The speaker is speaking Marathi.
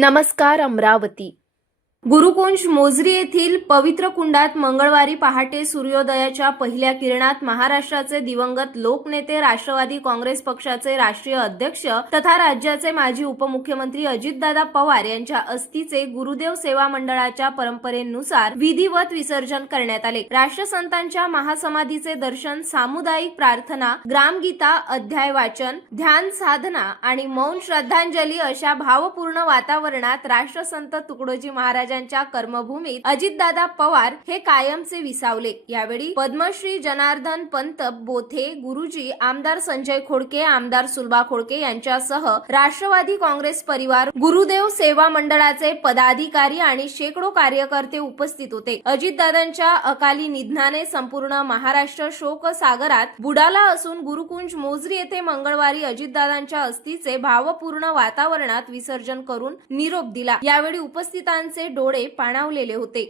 नमस्कार अमरावती। गुरुकुंज मोझरी येथील पवित्र कुंडात मंगळवारी पहाटे सूर्योदयाच्या पहिल्या किरणात महाराष्ट्राचे दिवंगत लोकनेते, राष्ट्रवादी काँग्रेस पक्षाचे राष्ट्रीय अध्यक्ष तथा राज्याचे माजी उपमुख्यमंत्री अजितदादा पवार यांच्या अस्थीचे गुरुदेव सेवा मंडळाच्या परंपरेनुसार विधिवत विसर्जन करण्यात आले। राष्ट्रसंतांच्या महासमाधीचे दर्शन, सामुदायिक प्रार्थना, ग्रामगीता, अध्याय वाचन, ध्यान साधना आणि मौन श्रद्धांजली अशा भावपूर्ण वातावरणात राष्ट्रसंत तुकडोजी महाराजांच्या कर्मभूमीत अजितदादा पवार हे कायमचे विसावले। यावेळी पद्मश्री जनार्दन पंत बोथे गुरुजी, आमदार संजय खोडके, आमदार सुलभा खोडके यांच्यासह राष्ट्रवादी काँग्रेस परिवार, गुरुदेव सेवा मंडळाचे पदाधिकारी आणि शेकडो कार्यकर्ते उपस्थित होते। अजितदादांच्या अकाली निधनाने संपूर्ण महाराष्ट्र शोक सागरात बुडाला असून गुरुकुंज मोझरी येथे मंगळवारी अजितदादांच्या अस्थीचे भावपूर्ण वातावरणात विसर्जन करून निरोप दिला। यावेळी उपस्थितांचे डोळे पाणावलेले होते।